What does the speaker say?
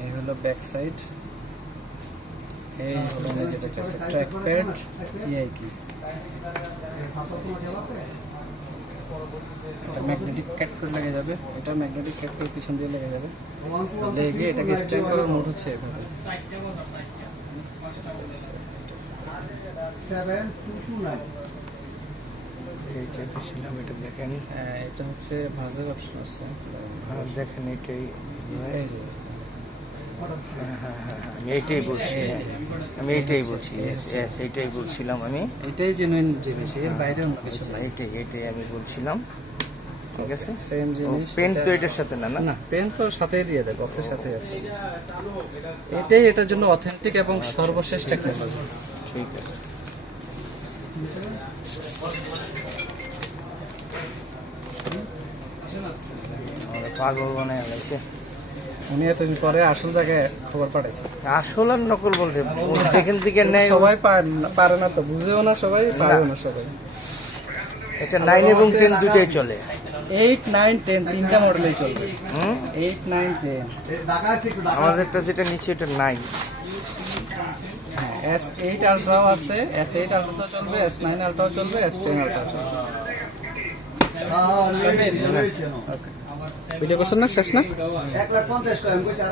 এই হলো back side, এই হলো যেটা চাচ্ছে ট্র্যাক প্যাড, এই কি ম্যাগনেটিক ক্যাট করে লেগে যাবে, এটা ম্যাগনেটিক ক্যাট করে পিছন দিয়ে লেগে যাবে, লেগে এটাকে স্ট্যান্ড করার মোড হচ্ছে এভাবে। 7229 এই চেপেছিলাম, এটা দেখেন। এটা হচ্ছে ভাজের অপশন আছে, দেখেন এটাই। এই যে আমি এইটাই বলছি, আমি এইটাই বলছি, এইটাই বলছিলাম আমি, এটাই জেনুইন জিনিস, এর বাইরে অন্য কিছু না। এইটাই আমি বলছিলাম। ঠিক আছে, সেম জিনিস। পেন তো এটার সাথে না, না পেন তো সাথেই দিয়ে দেয়, বক্সের সাথে আছে। এটাই এটার জন্য অথেন্টিক এবং সর্বশেষ টেকনোলজি। ঠিক আছে। পাগল বানায় লাগছে। উনি এতদিন পরে আসল জায়গায় খবর পাঠাইছে। আসল আর নকল বলতে যেখান থেকে নেয় সবাই পারে না তো, বুঝেও না সবাই, পারেও না সবাই। এটা 9 এবং 10 দুটোই চলে। 8, 9, 10 তিনটা মডেলেই চলবে। 8, 9, 10 আমাদেরটা যেটা নিচে এটা নাই। S8 আলট্রাও আছে, S8 আলট্রাও চলবে, S9 আলট্রাও চলবে, S10 আলট্রাও চলবে। ভিডিও করছেন না, শেষ না? 1,50,000 টাকা